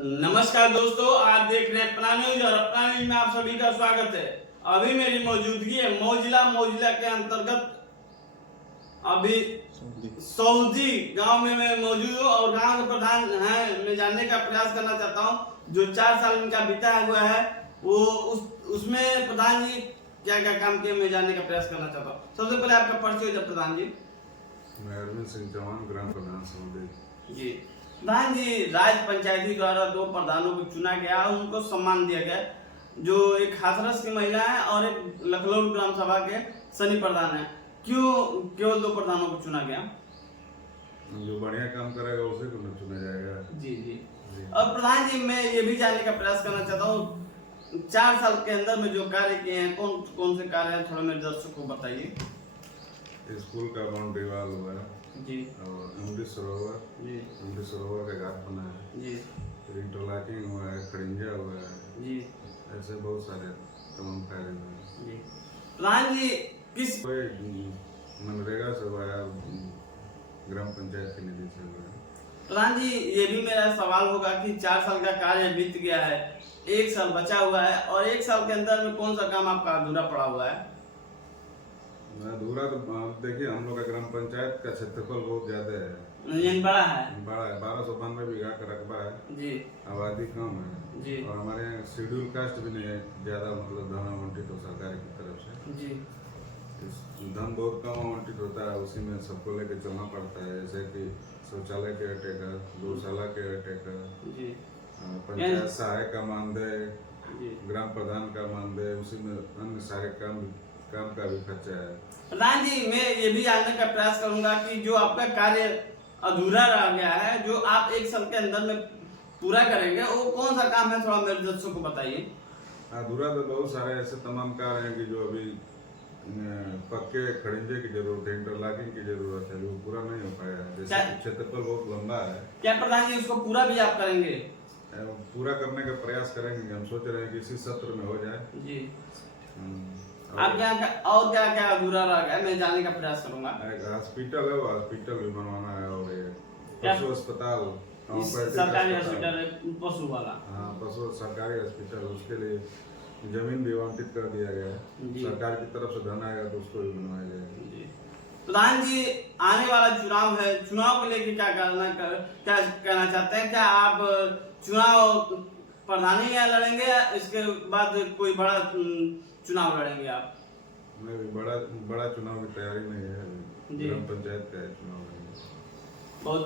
नमस्कार दोस्तों, आप देख रहे हैं अपना न्यूज और अपना न्यूज में आप सभी का स्वागत है। अभी मेरी मौजूदगी है मौजिला के अंतर्गत अभी सऊदी गांव में मैं मौजूद हूँ और गांव के प्रधान हैं मैं जानने का प्रयास करना चाहता हूँ। जो 4 साल इनका बीता हुआ है वो उसमें प्रधान जी क्या क्या काम किए मैं जानने का प्रयास करना चाहता हूँ। सबसे पहले आपका परिचय हो जाए प्रधान जी। मैं अरविंद सिंह चौहान, ग्राम प्रधान सऊदी जी प्रधान जी, राज्य पंचायती द्वारा 2 प्रधानों को चुना गया, उनको सम्मान दिया गया, जो एक हाथरस की महिला है और एक लखनऊ ग्राम सभा के सनी प्रधान है। क्यों केवल 2 प्रधानों को चुना गया? जो बढ़िया काम करेगा उसे को चुना जाएगा। जी। और प्रधान जी, मैं ये भी जानने का प्रयास करना चाहता हूँ 4 साल के अंदर में जो कार्य किए हैं कौन कौन से कार्य हैं, थोड़ा मेरे दर्शकों को बताइए। स्कूल का बाउंड्री वाल हुआ है जी और अमृत सरोवर का घाट बना है जी फिर इंटरलॉकिंग हुआ है, खड़िंजा हुआ है जी ऐसे बहुत सारे तमाम कार्य हुए हैं। जी प्रधान जी, किस मनरेगा से हुआ है, ग्राम पंचायत के निधि से हुआ है। प्रधान जी, ये भी मेरा सवाल होगा कि 4 साल का कार्य बीत गया है, 1 साल बचा हुआ है और 1 साल के अंदर में कौन सा काम आपका अधूरा पड़ा हुआ है? अधूरा तो देखिए, हम लोग का ग्राम पंचायत का क्षेत्रफल बहुत ज्यादा है, ये बड़ा है। 1292 बीघा का रकबा है जी आबादी कम है जी और हमारे यहाँ शेड्यूल कास्ट भी नहीं है ज्यादा, मतलब धन आवंटित हो सरकार की तरफ से। जी धन बहुत कम आवंटित होता है, उसी में सबको लेके चलना पड़ता है। जैसे कि शौचालय के टेकर, गौशाला के टेकर, जी पंचायत सहायक का मानदेय, जी ग्राम प्रधान का मानदेय, उसी में अन्य सारे काम का भी खर्चा है। प्रधान जी, मैं ये भी जानने का प्रयास करूंगा कि जो आपका कार्य अधूरा रह गया है, जो आप 1 साल के अंदर में पूरा करेंगे, वो कौन सा काम है, थोड़ा मेरे दर्शकों को बताइए। अधूरा तो बहुत सारे ऐसे तमाम कार्य हैं कि जो अभी पक्के खड़िंजे की जरूरत है, इंटरलॉकिंग की जरूरत है, जो पूरा नहीं हो पाया है। जैसे क्षेत्रफल बहुत लंबा है। क्या प्रधान जी उसको पूरा भी आप करेंगे? पूरा करने का प्रयास करेंगे। हम सोच रहे हैं कि इसी सत्र में हो जाए। जी और क्या क्या अधूरा रह गया मैं जानने का प्रयास करूंगा। एक हॉस्पिटल है, वो हॉस्पिटल भी बनवाना है और पशु अस्पताल, सरकारी हॉस्पिटल है पशु वाला। हाँ, पशु सरकारी हॉस्पिटल, उसके लिए जमीन भी आवंटित कर दिया गया है। सरकार की तरफ से धन आएगा तो उसको भी बनवाया जाएगा। प्रधान जी, आने वाला चुनाव है, चुनाव को लेकर क्या कहना चाहते हैं? क्या आप चुनाव प्रधानी या लड़ेंगे या इसके बाद कोई बड़ा चुनाव लड़ेंगे आप? मैं भी बड़ा चुनाव की तैयारी नहीं है, ग्राम पंचायत का चुनाव है। बहुत